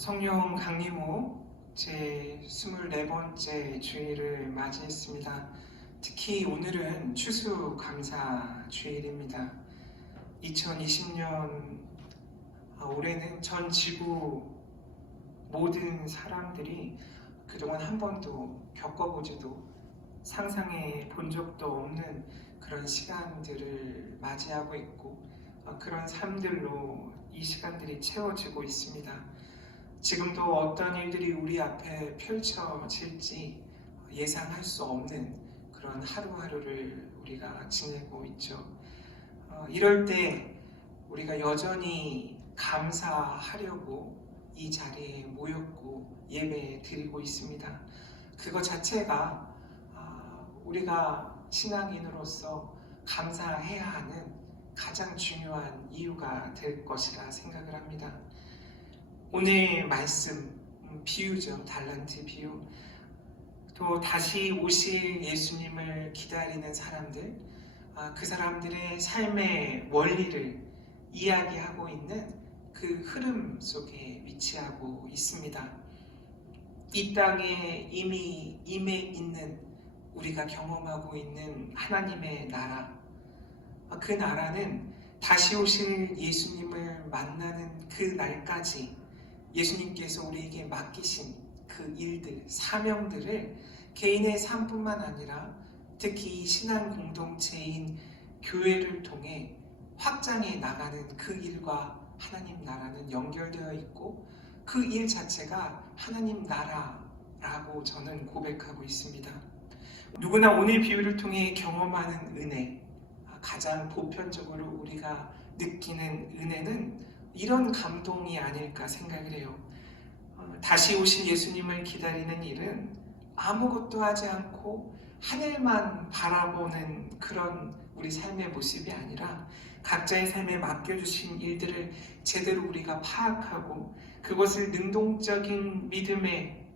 성령 강림호 제 24번째 주일을 맞이했습니다. 특히 오늘은 추수감사 주일입니다. 2020년 올해는 전 지구 모든 사람들이 그동안 한 번도 겪어보지도 상상해 본 적도 없는 그런 시간들을 맞이하고 있고 그런 삶들로 이 시간들이 채워지고 있습니다. 지금도 어떤 일들이 우리 앞에 펼쳐질지 예상할 수 없는 그런 하루하루를 우리가 지내고 있죠. 이럴 때 우리가 여전히 감사하려고 이 자리에 모였고 예배 드리고 있습니다. 그것 자체가 우리가 신앙인으로서 감사해야 하는 가장 중요한 이유가 될 것이라 생각을 합니다. 오늘 말씀 비유죠. 달란트 비유. 또 다시 오실 예수님을 기다리는 사람들, 그 사람들의 삶의 원리를 이야기하고 있는 그 흐름 속에 위치하고 있습니다. 이 땅에 이미 임해 있는 우리가 경험하고 있는 하나님의 나라, 그 나라는 다시 오실 예수님을 만나는 그 날까지 예수님께서 우리에게 맡기신 그 일들, 사명들을 개인의 삶뿐만 아니라 특히 신앙 공동체인 교회를 통해 확장해 나가는 그 일과 하나님 나라는 연결되어 있고 그 일 자체가 하나님 나라라고 저는 고백하고 있습니다. 누구나 오늘 비유를 통해 경험하는 은혜, 가장 보편적으로 우리가 느끼는 은혜는 이런 감동이 아닐까 생각을 해요. 다시 오신 예수님을 기다리는 일은 아무것도 하지 않고 하늘만 바라보는 그런 우리 삶의 모습이 아니라 각자의 삶에 맡겨주신 일들을 제대로 우리가 파악하고 그것을 능동적인 믿음의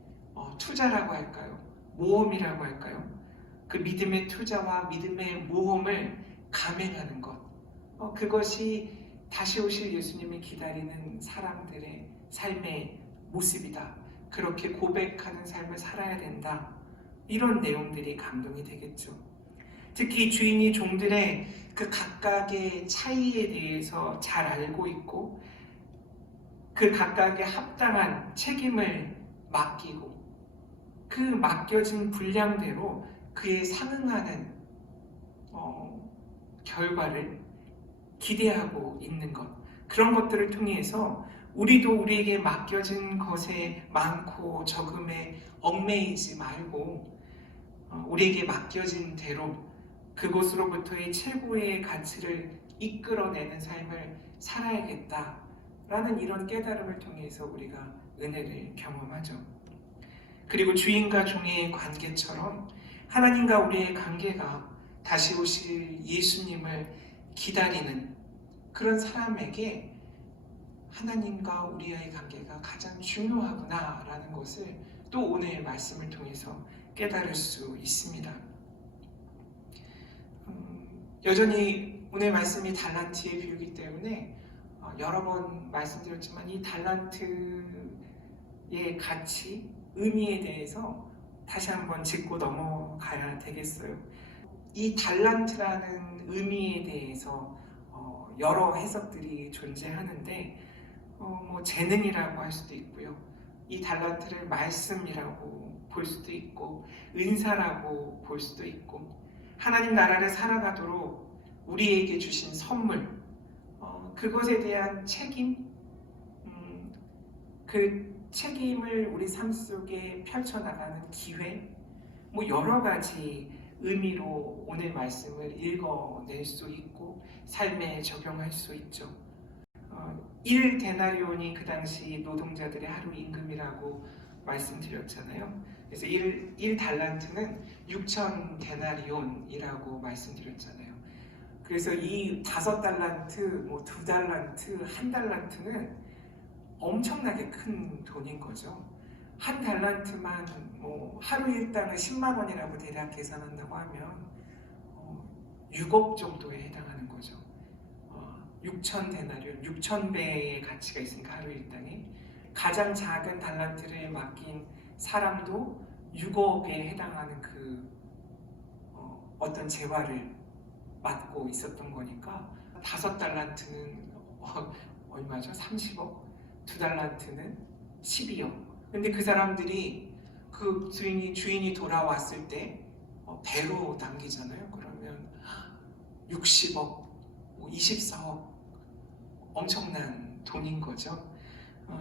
투자라고 할까요? 모험이라고 할까요? 그 믿음의 투자와 믿음의 모험을 감행하는 것, 그것이 다시 오실 예수님을 기다리는 사람들의 삶의 모습이다. 그렇게 고백하는 삶을 살아야 된다. 이런 내용들이 감동이 되겠죠. 특히 주인이 종들의 그 각각의 차이에 대해서 잘 알고 있고 그 각각의 합당한 책임을 맡기고 그 맡겨진 분량대로 그에 상응하는 결과를 기대하고 있는 것, 그런 것들을 통해서 우리도 우리에게 맡겨진 것에 많고 적음에 얽매이지 말고 우리에게 맡겨진 대로 그곳으로부터의 최고의 가치를 이끌어내는 삶을 살아야겠다라는 이런 깨달음을 통해서 우리가 은혜를 경험하죠. 그리고 주인과 종의 관계처럼 하나님과 우리의 관계가 다시 오실 예수님을 기다리는 그런 사람에게 하나님과 우리의 관계가 가장 중요하구나라는 것을 또 오늘 말씀을 통해서 깨달을 수 있습니다. 여전히 오늘 말씀이 달란트의 비유이기 때문에 여러 번 말씀드렸지만 이 달란트의 가치, 의미에 대해서 다시 한번 짚고 넘어가야 되겠어요. 이 달란트라는 의미에 대해서 여러 해석들이 존재하는데 재능이라고 할 수도 있고요. 이 달란트를 말씀이라고 볼 수도 있고 은사라고 볼 수도 있고 하나님 나라를 살아가도록 우리에게 주신 선물, 그것에 대한 책임, 그 책임을 우리 삶 속에 펼쳐나가는 기회, 여러 가지 의미로 오늘 말씀을 읽어낼 수 있고 삶에 적용할 수 있죠. 1데나리온이 그 당시 노동자들의 하루 임금이라고 말씀드렸잖아요. 그래서 1달란트는 6,000데나리온이라고 말씀드렸잖아요. 그래서 이 5달란트, 2달란트, 1달란트는 엄청나게 큰 돈인 거죠. 1달란트만 하루 일당을 10만 원이라고 대략 계산한다고 하면 6억 정도에 해당하는 거죠. 6,000데나리온, 6,000배의 가치가 있으니까 하루 일당에 가장 작은 달란트를 맡긴 사람도 6억에 해당하는 그 어떤 재화를 맡고 있었던 거니까 5달란트는 얼마죠? 30억? 2달란트는 12억. 근데 그 사람들이 그 주인이 돌아왔을 때 배로 남기잖아요. 그러면 60억, 24억 엄청난 돈인 거죠.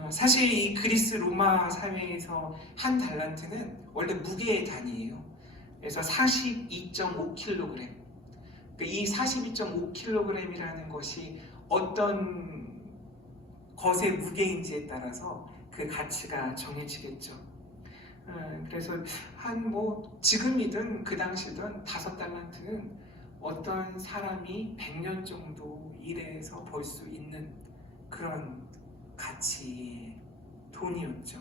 사실 이 그리스 로마 사회에서 한 달란트는 원래 무게의 단위예요. 그래서 42.5kg. 그러니까 이 42.5kg이라는 것이 어떤 것의 무게인지에 따라서 그 가치가 정해지겠죠. 그래서 지금이든 그 당시든 5달란트는 어떤 사람이 100년 정도 일해서 벌 수 있는 그런 가치의 돈이었죠.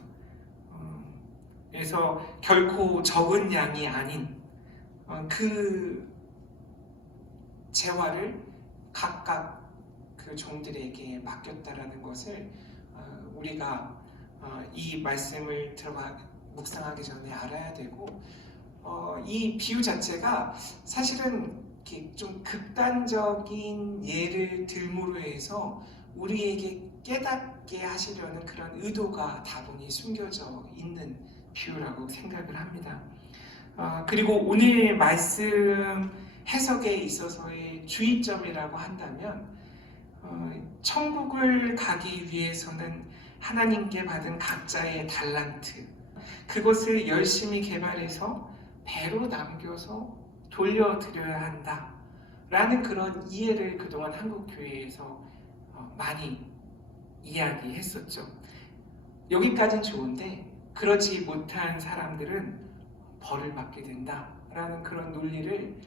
그래서 결코 적은 양이 아닌 그 재화를 각각 그 종들에게 맡겼다라는 것을 우리가 이 말씀을 묵상하기 전에 알아야 되고, 이 비유 자체가 사실은 이렇게 좀 극단적인 예를 들므로 해서 우리에게 깨닫게 하시려는 그런 의도가 다분히 숨겨져 있는 비유라고 생각을 합니다. 그리고 오늘 말씀 해석에 있어서의 주의점이라고 한다면, 천국을 가기 위해서는 하나님께 받은 각자의 달란트, 그것을 열심히 개발해서 배로 남겨서 돌려드려야 한다 라는 그런 이해를 그동안 한국교회에서 많이 이야기했었죠. 여기까지는 좋은데 그렇지 못한 사람들은 벌을 받게 된다 라는 그런 논리를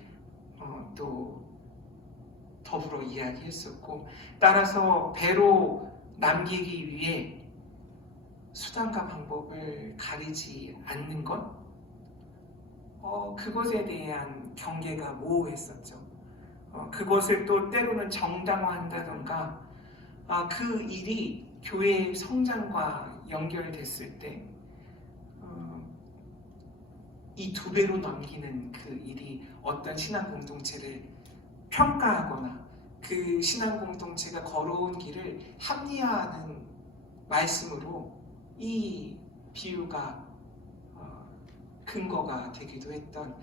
또 더불어 이야기했었고, 따라서 배로 남기기 위해 수단과 방법을 가리지 않는 것, 그것에 대한 경계가 모호했었죠. 그것을 또 때로는 정당화한다던가, 그 일이 교회의 성장과 연결됐을 때 이 2배로 넘기는 그 일이 어떤 신앙 공동체를 평가하거나 그 신앙 공동체가 걸어온 길을 합리화하는 말씀으로 이 비유가 근거가 되기도 했던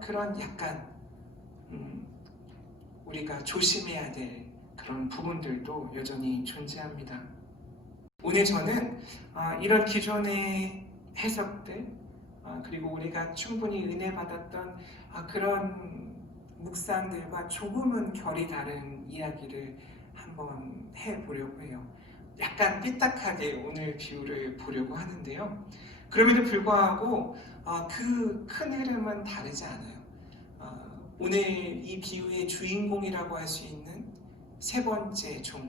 그런 약간 우리가 조심해야 될 그런 부분들도 여전히 존재합니다. 오늘 저는 이런 기존의 해석들, 그리고 우리가 충분히 은혜 받았던 그런 묵상들과 조금은 결이 다른 이야기를 한번 해보려고 해요. 약간 삐딱하게 오늘 비유를 보려고 하는데요. 그럼에도 불구하고 그 큰 흐름은 다르지 않아요. 오늘 이 비유의 주인공이라고 할 수 있는 세 번째 종,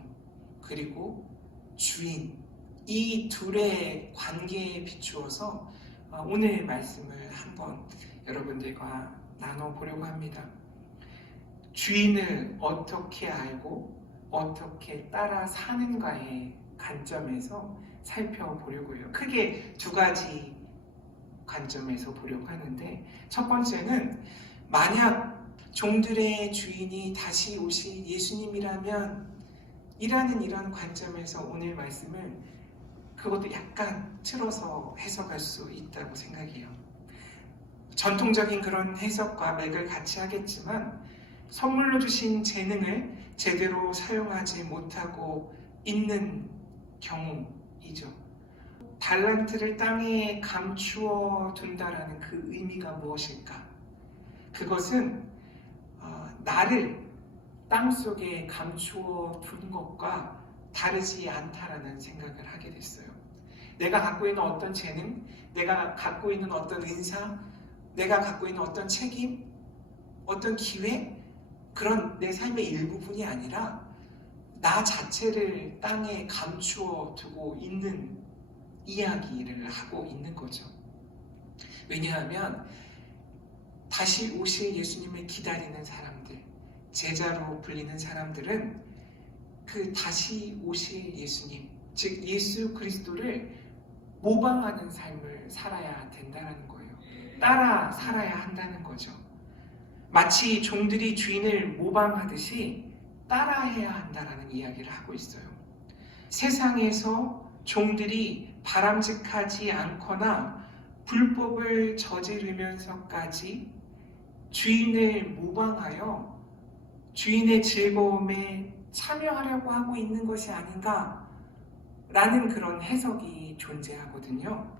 그리고 주인, 이 둘의 관계에 비추어서 오늘 말씀을 한번 여러분들과 나눠보려고 합니다. 주인을 어떻게 알고 어떻게 따라 사는가의 관점에서 살펴보려고 해요. 크게 2가지 관점에서 보려고 하는데, 첫 번째는 만약 종들의 주인이 다시 오실 예수님이라면 이라는 이런 관점에서 오늘 말씀을 그것도 약간 틀어서 해석할 수 있다고 생각해요. 전통적인 그런 해석과 맥을 같이 하겠지만 선물로 주신 재능을 제대로 사용하지 못하고 있는 경우이죠. 달란트를 땅에 감추어 둔다라는 그 의미가 무엇일까? 그것은 나를 땅속에 감추어 둔 것과 다르지 않다라는 생각을 하게 됐어요. 내가 갖고 있는 어떤 재능, 내가 갖고 있는 어떤 은사, 내가 갖고 있는 어떤 책임, 어떤 기회, 그런 내 삶의 일부분이 아니라 나 자체를 땅에 감추어 두고 있는 이야기를 하고 있는 거죠. 왜냐하면 다시 오실 예수님을 기다리는 사람들, 제자로 불리는 사람들은 그 다시 오실 예수님, 즉 예수 그리스도를 모방하는 삶을 살아야 된다는 거예요. 따라 살아야 한다는 거죠. 마치 종들이 주인을 모방하듯이 따라해야 한다는 이야기를 하고 있어요. 세상에서 종들이 바람직하지 않거나 불법을 저지르면서까지 주인을 모방하여 주인의 즐거움에 참여하려고 하고 있는 것이 아닌가 라는 그런 해석이 존재하거든요.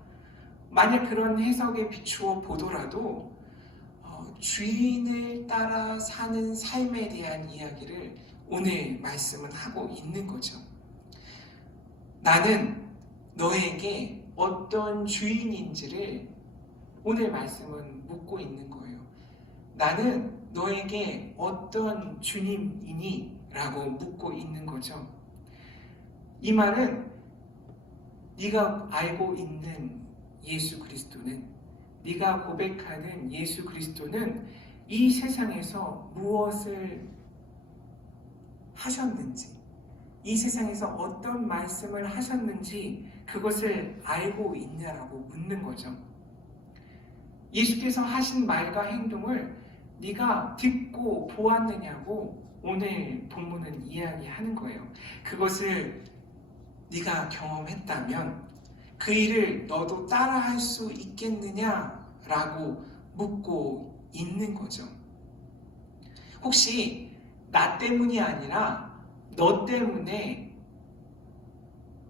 만약 그런 해석에 비추어 보더라도 주인을 따라 사는 삶에 대한 이야기를 오늘 말씀은 하고 있는 거죠. 나는 너에게 어떤 주인인지를 오늘 말씀은 묻고 있는 거예요. 나는 너에게 어떤 주님이니? 라고 묻고 있는 거죠. 이 말은 네가 알고 있는 예수 그리스도는, 네가 고백하는 예수 그리스도는 이 세상에서 무엇을 하셨는지, 이 세상에서 어떤 말씀을 하셨는지 그것을 알고 있냐라고 묻는 거죠. 예수께서 하신 말과 행동을 네가 듣고 보았느냐고 오늘 본문은 이야기하는 거예요. 그것을 네가 경험했다면 그 일을 너도 따라할 수 있겠느냐라고 묻고 있는 거죠. 혹시 나 때문이 아니라 너 때문에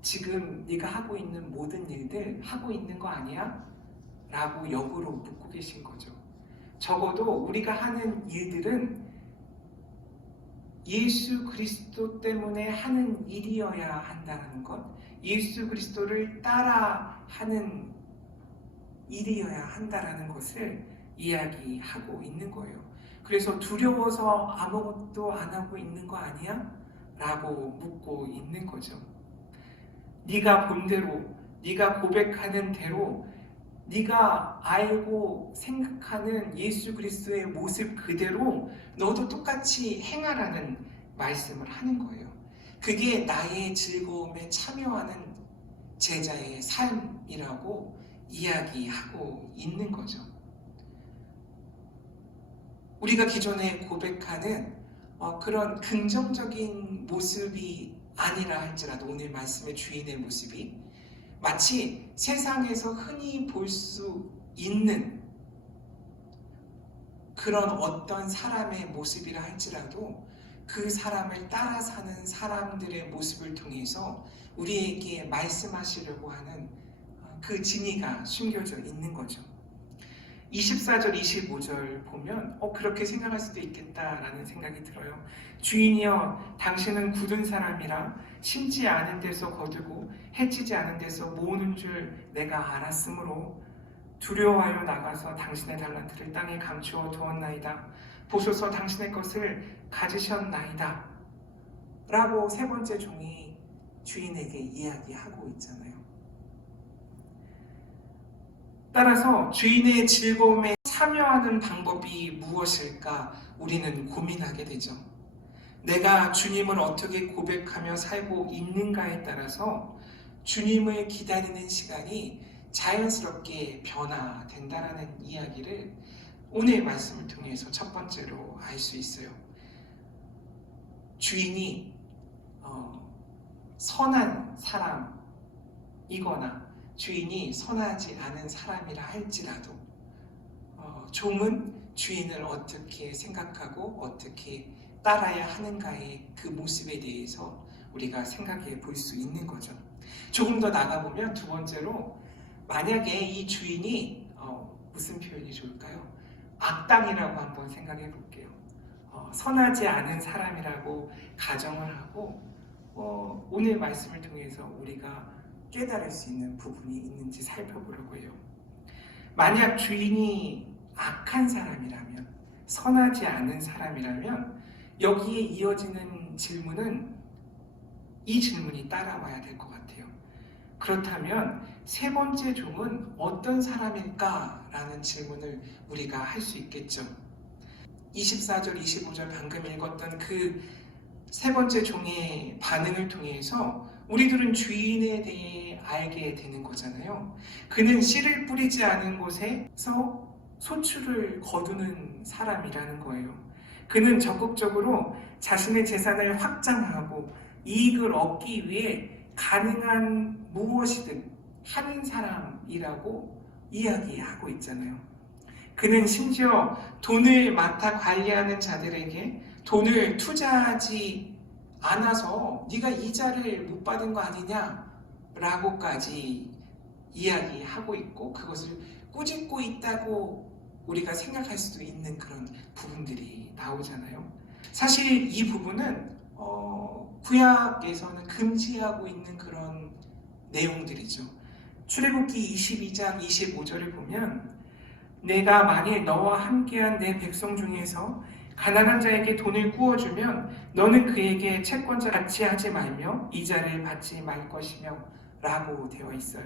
지금 네가 하고 있는 모든 일들 하고 있는 거 아니야? 라고 역으로 묻고 계신 거죠. 적어도 우리가 하는 일들은 예수 그리스도 때문에 하는 일이어야 한다는 것, 예수 그리스도를 따라 하는 일이어야 한다는 것을 이야기하고 있는 거예요. 그래서 두려워서 아무것도 안 하고 있는 거 아니야? 라고 묻고 있는 거죠. 네가 본 대로, 네가 고백하는 대로, 네가 알고 생각하는 예수 그리스도의 모습 그대로 너도 똑같이 행하라는 말씀을 하는 거예요. 그게 나의 즐거움에 참여하는 제자의 삶이라고 이야기하고 있는 거죠. 우리가 기존에 고백하는 그런 긍정적인 모습이 아니라 할지라도 오늘 말씀의 주인의 모습이 마치 세상에서 흔히 볼 수 있는 그런 어떤 사람의 모습이라 할지라도 그 사람을 따라 사는 사람들의 모습을 통해서 우리에게 말씀하시려고 하는 그 진의가 숨겨져 있는 거죠. 24절, 25절 보면 그렇게 생각할 수도 있겠다라는 생각이 들어요. 주인이여, 당신은 굳은 사람이라 심지 않은 데서 거두고 해치지 않은 데서 모으는 줄 내가 알았으므로 두려워하여 나가서 당신의 달란트를 땅에 감추어 두었나이다. 보소서, 당신의 것을 가지셨나이다. 라고 세 번째 종이 주인에게 이야기하고 있잖아요. 따라서 주인의 즐거움에 참여하는 방법이 무엇일까 우리는 고민하게 되죠. 내가 주님을 어떻게 고백하며 살고 있는가에 따라서 주님을 기다리는 시간이 자연스럽게 변화된다라는 이야기를 오늘 말씀을 통해서 첫 번째로 알 수 있어요. 주인이 선한 사람이거나 주인이 선하지 않은 사람이라 할지라도 종은 주인을 어떻게 생각하고 어떻게 따라야 하는가의 그 모습에 대해서 우리가 생각해 볼 수 있는 거죠. 조금 더 나가보면 두 번째로 만약에 이 주인이 무슨 표현이 좋을까요? 악당이라고 한번 생각해 볼게요. 선하지 않은 사람이라고 가정을 하고 오늘 말씀을 통해서 우리가 깨달을 수 있는 부분이 있는지 살펴보려고 해요. 만약 주인이 악한 사람이라면, 선하지 않은 사람이라면 여기에 이어지는 질문은 이 질문이 따라와야 될 것 같아요. 그렇다면 세 번째 종은 어떤 사람일까라는 질문을 우리가 할 수 있겠죠. 24절, 25절 방금 읽었던 그 세 번째 종의 반응을 통해서 우리들은 주인에 대해 알게 되는 거잖아요. 그는 씨를 뿌리지 않은 곳에서 소출을 거두는 사람이라는 거예요. 그는 적극적으로 자신의 재산을 확장하고 이익을 얻기 위해 가능한 무엇이든 하는 사람이라고 이야기하고 있잖아요. 그는 심지어 돈을 맡아 관리하는 자들에게 돈을 투자하지 않아서 네가 이자를 못 받은 거 아니냐 라고까지 이야기하고 있고, 그것을 꾸짖고 있다고 우리가 생각할 수도 있는 그런 부분들이 나오잖아요. 사실 이 부분은 구약에서는 금지하고 있는 그런 내용들이죠. 출애굽기 22장 25절을 보면 내가 만일 너와 함께한 내 백성 중에서 가난한 자에게 돈을 구워주면 너는 그에게 채권자 같이 하지 말며 이자를 받지 말 것이며 라고 되어 있어요.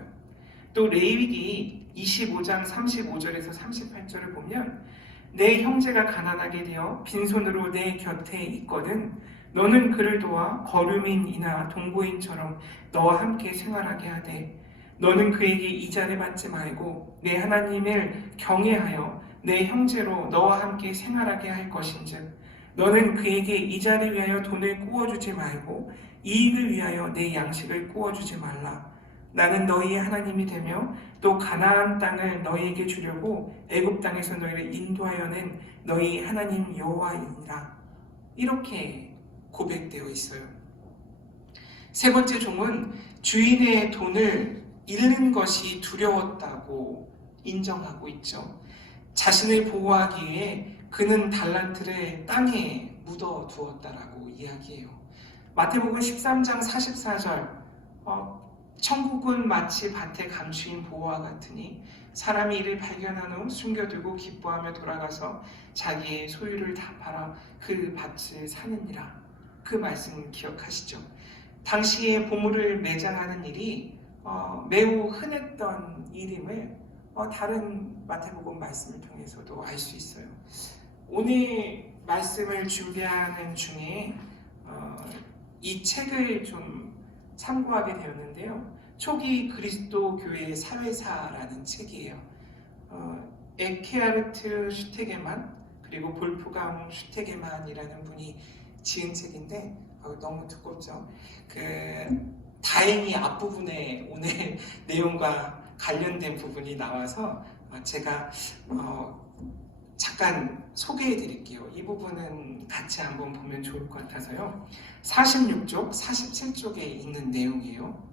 또 레위기 25장 35절에서 38절을 보면 내 형제가 가난하게 되어 빈손으로 내 곁에 있거든 너는 그를 도와 거류민이나 동고인처럼 너와 함께 생활하게 하되 너는 그에게 이자를 받지 말고 내 하나님을 경외하여 내 형제로 너와 함께 생활하게 할 것인즉 너는 그에게 이자를 위하여 돈을 구워주지 말고 이익을 위하여 내 양식을 구워주지 말라. 나는 너희의 하나님이 되며 또 가나안 땅을 너희에게 주려고 애굽 땅에서 너희를 인도하여 낸 너희 하나님 여호와이니라. 이렇게 고백되어 있어요. 세 번째 종은 주인의 돈을 잃는 것이 두려웠다고 인정하고 있죠. 자신을 보호하기 위해 그는 달란트를 땅에 묻어 두었다라고 이야기해요. 마태복음 13장 44절 천국은 마치 밭의 감추인 보호와 같으니 사람이 이를 발견한 후 숨겨두고 기뻐하며 돌아가서 자기의 소유를 다 팔아 그 밭을 사느니라. 그 말씀 기억하시죠? 당시에 보물을 매장하는 일이 매우 흔했던 일임을 다른 마태복음 말씀을 통해서도 알 수 있어요. 오늘 말씀을 준비하는 중에 이 책을 좀 참고하게 되었는데요. 초기 그리스도 교회의 사회사라는 책이에요. 에케하르트 슈테게만 그리고 볼프강 슈테게만이라는 분이 지은 책인데 너무 두껍죠. 다행히 앞부분에 오늘 내용과 관련된 부분이 나와서 제가 잠깐 소개해 드릴게요. 이 부분은 같이 한번 보면 좋을 것 같아서요. 46쪽, 47쪽에 있는 내용이에요.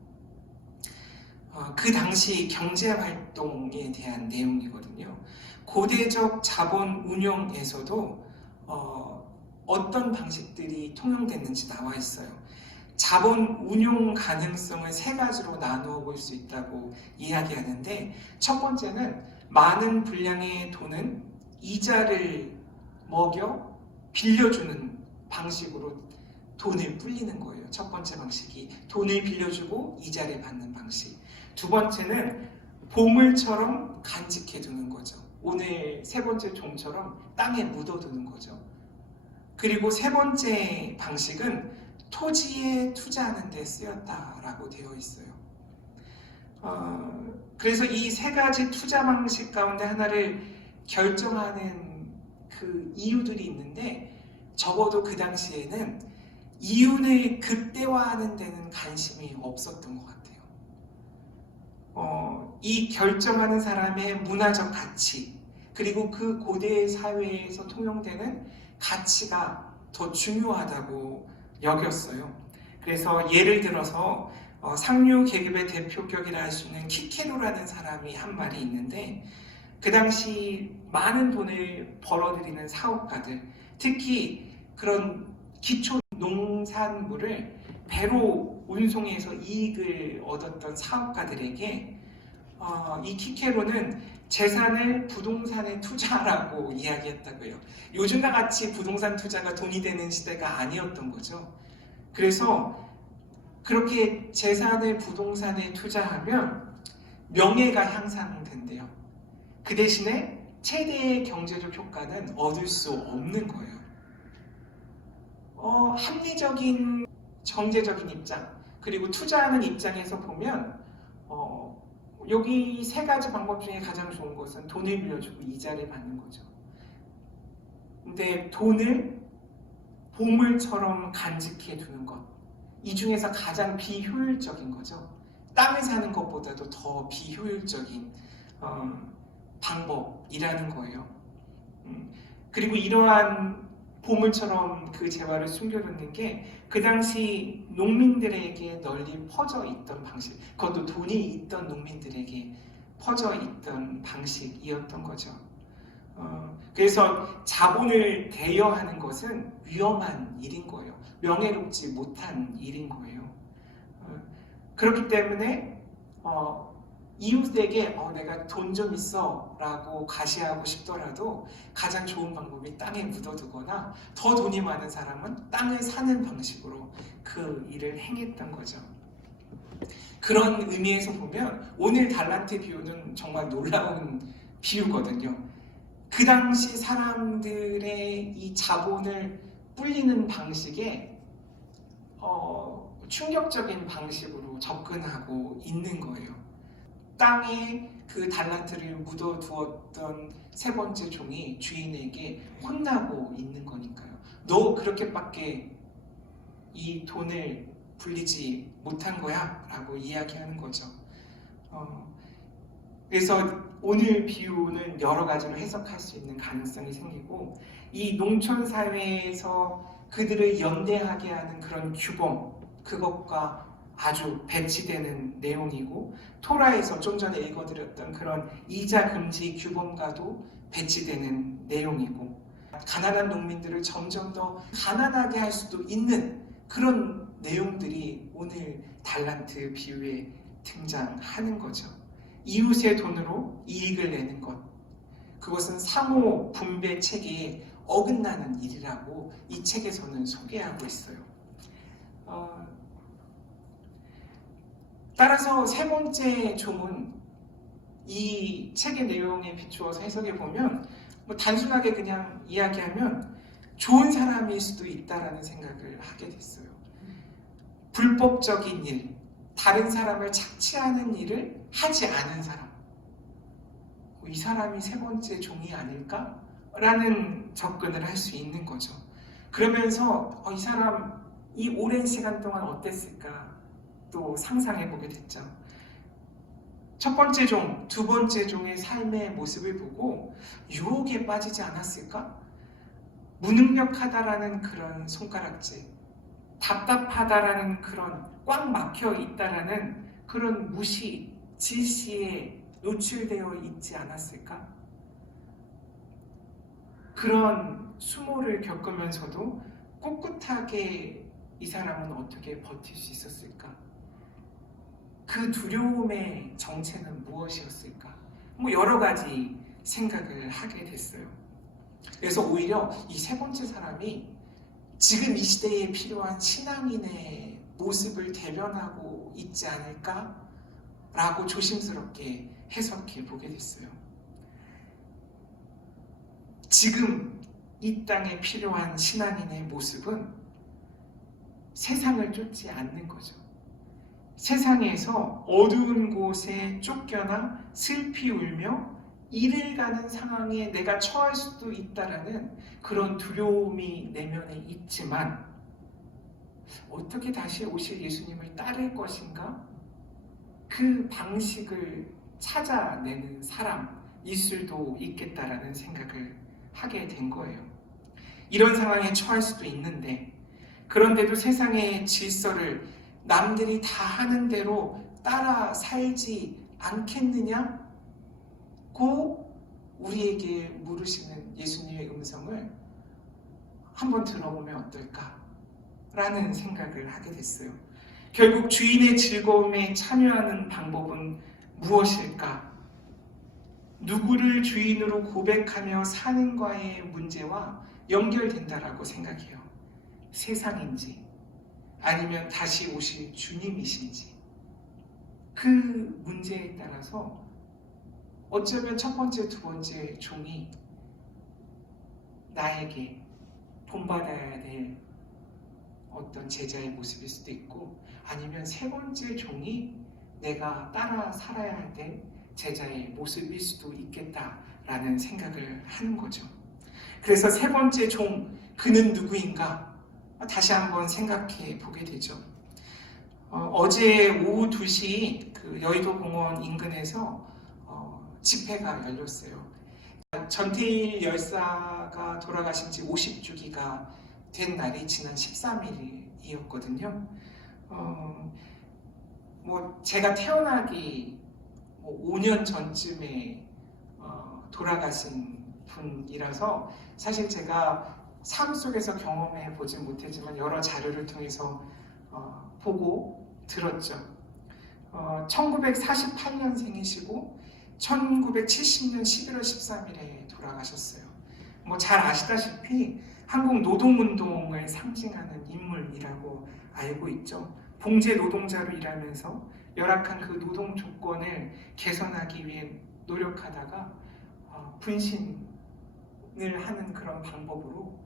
그 당시 경제활동에 대한 내용이거든요. 고대적 자본 운용에서도 어떤 방식들이 통용됐는지 나와 있어요. 자본 운용 가능성을 세 가지로 나누어 볼 수 있다고 이야기하는데, 첫 번째는 많은 분량의 돈은 이자를 먹여 빌려주는 방식으로 돈을 불리는 거예요. 첫 번째 방식이 돈을 빌려주고 이자를 받는 방식. 두 번째는 보물처럼 간직해두는 거죠. 오늘 세 번째 종처럼 땅에 묻어두는 거죠. 그리고 세 번째 방식은 토지에 투자하는 데 쓰였다라고 되어 있어요. 그래서 이 세 가지 투자 방식 가운데 하나를 결정하는 그 이유들이 있는데, 적어도 그 당시에는 이윤을 극대화하는 데는 관심이 없었던 것 같아요. 이 결정하는 사람의 문화적 가치, 그리고 그 고대 사회에서 통용되는 가치가 더 중요하다고 여겼어요. 그래서 예를 들어서 상류 계급의 대표격이라 할 수 있는 키케로라는 사람이 한 말이 있는데, 그 당시 많은 돈을 벌어들이는 사업가들, 특히 그런 기초 농산물을 배로 운송해서 이익을 얻었던 사업가들에게 이 키케로는 재산을 부동산에 투자하라고 이야기했다고요. 요즘과 같이 부동산 투자가 돈이 되는 시대가 아니었던 거죠. 그래서 그렇게 재산을 부동산에 투자하면 명예가 향상된대요. 그 대신에 최대의 경제적 효과는 얻을 수 없는 거예요. 합리적인 경제적인 입장, 그리고 투자하는 입장에서 보면 여기 세 가지 방법 중에 가장 좋은 것은 돈을 빌려주고 이자를 받는 거죠. 근데 돈을 보물처럼 간직해 두는 것, 이 중에서 가장 비효율적인 거죠. 땅을 사는 것보다도 더 비효율적인 방법이라는 거예요. 그리고 이러한 보물처럼 그 재화를 숨겨놓는 게 그 당시 농민들에게 널리 퍼져 있던 방식, 그것도 돈이 있던 농민들에게 퍼져 있던 방식이었던 거죠. 그래서 자본을 대여하는 것은 위험한 일인 거예요. 명예롭지 못한 일인 거예요. 그렇기 때문에 이웃에게 내가 돈 좀 있어 라고 과시하고 싶더라도 가장 좋은 방법이 땅에 묻어두거나 더 돈이 많은 사람은 땅을 사는 방식으로 그 일을 행했던 거죠. 그런 의미에서 보면 오늘 달란트 비유는 정말 놀라운 비유거든요. 그 당시 사람들의 이 자본을 불리는 방식에 충격적인 방식으로 접근하고 있는 거예요. 땅에 그 달란트를 묻어두었던 세 번째 종이 주인에게 혼나고 있는 거니까요. 너 그렇게밖에 이 돈을 불리지 못한 거야 라고 이야기하는 거죠. 그래서 오늘 비유는 여러 가지로 해석할 수 있는 가능성이 생기고, 이 농촌 사회에서 그들을 연대하게 하는 그런 규범, 그것과 아주 배치되는 내용이고, 토라에서 좀 전에 읽어드렸던 그런 이자 금지 규범과도 배치되는 내용이고, 가난한 농민들을 점점 더 가난하게 할 수도 있는 그런 내용들이 오늘 달란트 비유에 등장하는 거죠. 이웃의 돈으로 이익을 내는 것, 그것은 상호 분배 체계에 어긋나는 일이라고 이 책에서는 소개하고 있어요. 따라서 세 번째 종은 이 책의 내용에 비추어서 해석해 보면 단순하게 그냥 이야기하면 좋은 사람일 수도 있다라는 생각을 하게 됐어요. 불법적인 일, 다른 사람을 착취하는 일을 하지 않은 사람, 이 사람이 세 번째 종이 아닐까? 라는 접근을 할 수 있는 거죠. 그러면서 이 사람 이 오랜 시간 동안 어땠을까? 또 상상해 보게 됐죠. 첫 번째 종, 두 번째 종의 삶의 모습을 보고 유혹에 빠지지 않았을까? 무능력하다라는 그런 손가락질, 답답하다라는 그런 꽉 막혀 있다라는 그런 무시, 질시에 노출되어 있지 않았을까? 그런 수모를 겪으면서도 꿋꿋하게 이 사람은 어떻게 버틸 수 있었을까? 그 두려움의 정체는 무엇이었을까? 여러 가지 생각을 하게 됐어요. 그래서 오히려 이 세 번째 사람이 지금 이 시대에 필요한 신앙인의 모습을 대변하고 있지 않을까? 라고 조심스럽게 해석해 보게 됐어요. 지금 이 땅에 필요한 신앙인의 모습은 세상을 쫓지 않는 거죠. 세상에서 어두운 곳에 쫓겨나 슬피 울며 이를 가는 상황에 내가 처할 수도 있다라는 그런 두려움이 내면에 있지만, 어떻게 다시 오실 예수님을 따를 것인가? 그 방식을 찾아내는 사람일 수도 있겠다라는 생각을 하게 된 거예요. 이런 상황에 처할 수도 있는데, 그런데도 세상의 질서를 남들이 다 하는 대로 따라 살지 않겠느냐고 우리에게 물으시는 예수님의 음성을 한번 들어보면 어떨까라는 생각을 하게 됐어요. 결국 주인의 즐거움에 참여하는 방법은 무엇일까? 누구를 주인으로 고백하며 사는과의 문제와 연결된다라고 생각해요. 세상인지 아니면 다시 오실 주님이신지, 그 문제에 따라서 어쩌면 첫 번째, 두 번째 종이 나에게 본받아야 될 어떤 제자의 모습일 수도 있고, 아니면 세 번째 종이 내가 따라 살아야 될 제자의 모습일 수도 있겠다라는 생각을 하는 거죠. 그래서 세 번째 종, 그는 누구인가? 다시 한번 생각해 보게 되죠. 어제 오후 2시 그 여의도 공원 인근에서 집회가 열렸어요. 전태일 열사가 돌아가신 지 50주기가 된 날이 지난 13일이었거든요. 제가 태어나기 5년 전쯤에 돌아가신 분이라서 사실 제가 삶 속에서 경험해 보지 못했지만 여러 자료를 통해서 보고 들었죠. 1948년생이시고 1970년 11월 13일에 돌아가셨어요. 잘 아시다시피 한국 노동운동을 상징하는 인물이라고 알고 있죠. 봉제 노동자로 일하면서 열악한 그 노동 조건을 개선하기 위해 노력하다가 분신을 하는 그런 방법으로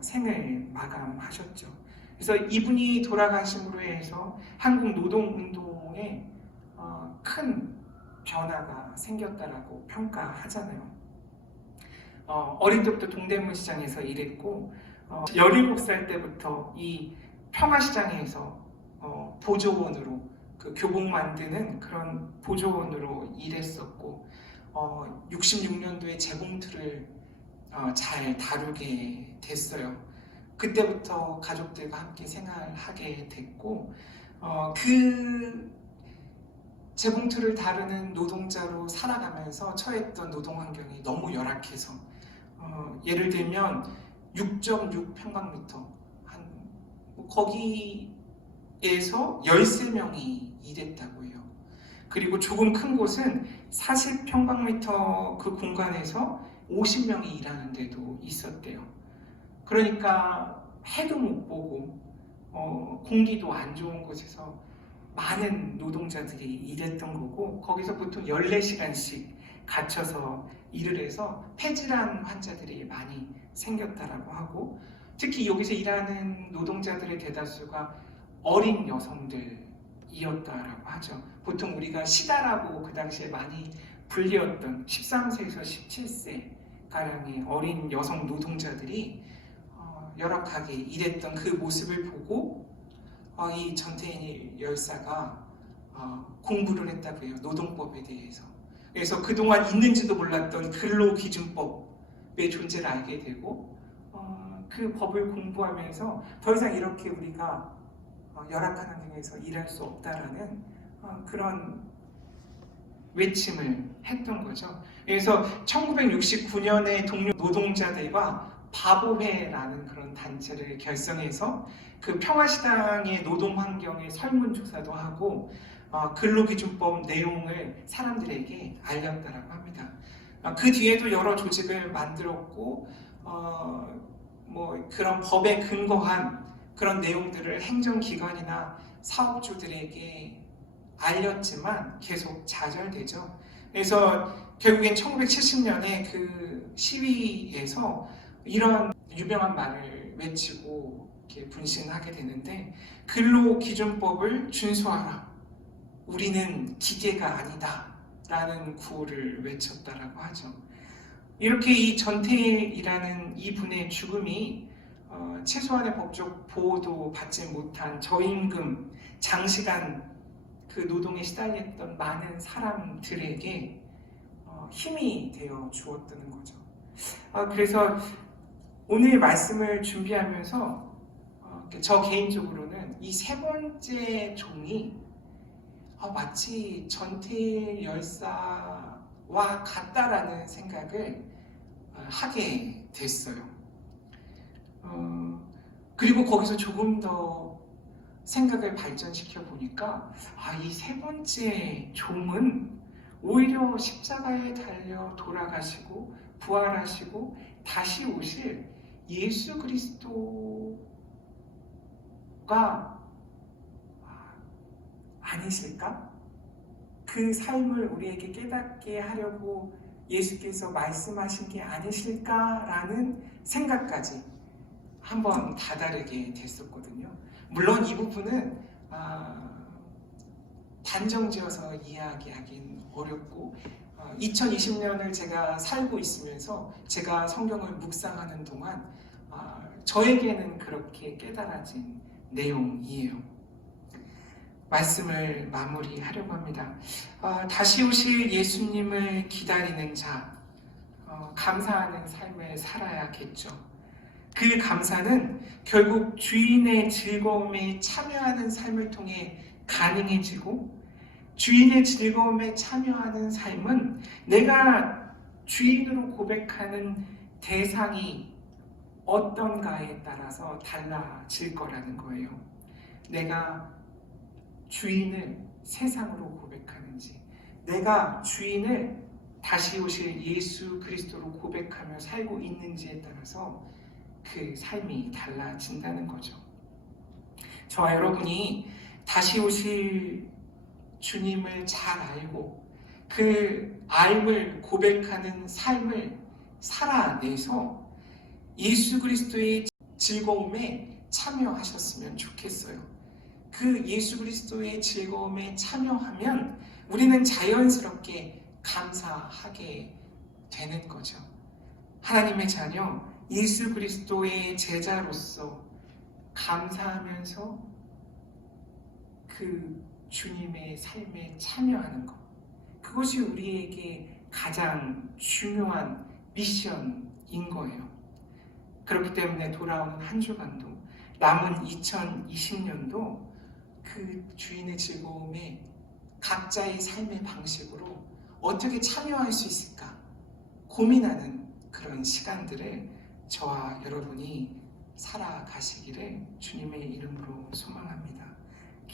생을 마감하셨죠. 그래서 이분이 돌아가심으로 해서 한국 노동운동에 큰 변화가 생겼다라고 평가하잖아요. 어릴 때부터 동대문 시장에서 일했고 17살 때부터 이 평화시장에서 보조원으로 그 교복 만드는 그런 보조원으로 일했었고 66년도에 재봉틀을 잘 다루게 됐어요. 그때부터 가족들과 함께 생활하게 됐고 그 재봉틀을 다루는 노동자로 살아가면서 처했던 노동 환경이 너무 열악해서 예를 들면 6.6평방미터 거기에서 13명이 일했다고 해요. 그리고 조금 큰 곳은 40평방미터 그 공간에서 50명이 일하는 데도 있었대요. 그러니까 해도 못 보고 공기도 안 좋은 곳에서 많은 노동자들이 일했던 거고, 거기서 보통 14시간씩 갇혀서 일을 해서 폐질환 환자들이 많이 생겼다라고 하고, 특히 여기서 일하는 노동자들의 대다수가 어린 여성들이었다라고 하죠. 보통 우리가 시다라고 그 당시에 많이 불리었던 13세에서 17세 가량의 어린 여성 노동자들이 열악하게 일했던 그 모습을 보고 이 전태일 열사가 공부를 했다고 해요. 노동법에 대해서. 그래서 그동안 있는지도 몰랐던 근로기준법의 존재를 알게 되고 그 법을 공부하면서 더 이상 이렇게 우리가 열악한 환경에서 일할 수 없다라는 그런 외침을 했던 거죠. 그래서 1969년에 동료 노동자들과 바보회라는 그런 단체를 결성해서 그 평화시당의 노동 환경의 설문조사도 하고 근로기준법 내용을 사람들에게 알렸다라고 합니다. 그 뒤에도 여러 조직을 만들었고 그런 법에 근거한 그런 내용들을 행정기관이나 사업주들에게 알렸지만 계속 좌절되죠. 그래서 결국엔 1970년에 그 시위에서 이런 유명한 말을 외치고 이렇게 분신하게 되는데, 근로기준법을 준수하라. 우리는 기계가 아니다. 라는 구호를 외쳤다라고 하죠. 이렇게 이 전태일이라는 이분의 죽음이 최소한의 법적 보호도 받지 못한 저임금, 장시간 그 노동에 시달렸던 많은 사람들에게 힘이 되어 주었다는 거죠. 그래서 오늘 말씀을 준비하면서 저 개인적으로는 이 세 번째 종이 마치 전태일 열사와 같다라는 생각을 하게 됐어요. 그리고 거기서 조금 더 생각을 발전시켜 보니까 이 세 번째 종은 오히려 십자가에 달려 돌아가시고 부활하시고 다시 오실 예수 그리스도가 아니실까? 그 삶을 우리에게 깨닫게 하려고 예수께서 말씀하신 게 아니실까라는 생각까지 한번 다다르게 됐었거든요. 물론 이 부분은 단정지어서 이야기하긴 어렵고 2020년을 제가 살고 있으면서 제가 성경을 묵상하는 동안 저에게는 그렇게 깨달아진 내용이에요. 말씀을 마무리하려고 합니다. 다시 오실 예수님을 기다리는 자, 감사하는 삶을 살아야겠죠. 그 감사는 결국 주인의 즐거움에 참여하는 삶을 통해 가능해지고, 주인의 즐거움에 참여하는 삶은 내가 주인으로 고백하는 대상이 어떤가에 따라서 달라질 거라는 거예요. 내가 주인을 세상으로 고백하는지, 내가 주인을 다시 오실 예수 그리스도로 고백하며 살고 있는지에 따라서 그 삶이 달라진다는 거죠. 저와 여러분이 다시 오실 주님을 잘 알고 그 알을 고백하는 삶을 살아내서 예수 그리스도의 즐거움에 참여하셨으면 좋겠어요. 그 예수 그리스도의 즐거움에 참여하면 우리는 자연스럽게 감사하게 되는 거죠. 하나님의 자녀, 예수 그리스도의 제자로서 감사하면서 그 주님의 삶에 참여하는 것, 그것이 우리에게 가장 중요한 미션인 거예요. 그렇기 때문에 돌아오는 한 주간도, 남은 2020년도 그 주인의 즐거움에 각자의 삶의 방식으로 어떻게 참여할 수 있을까 고민하는 그런 시간들을 저와 여러분이 살아가시기를 주님의 이름으로 소망합니다.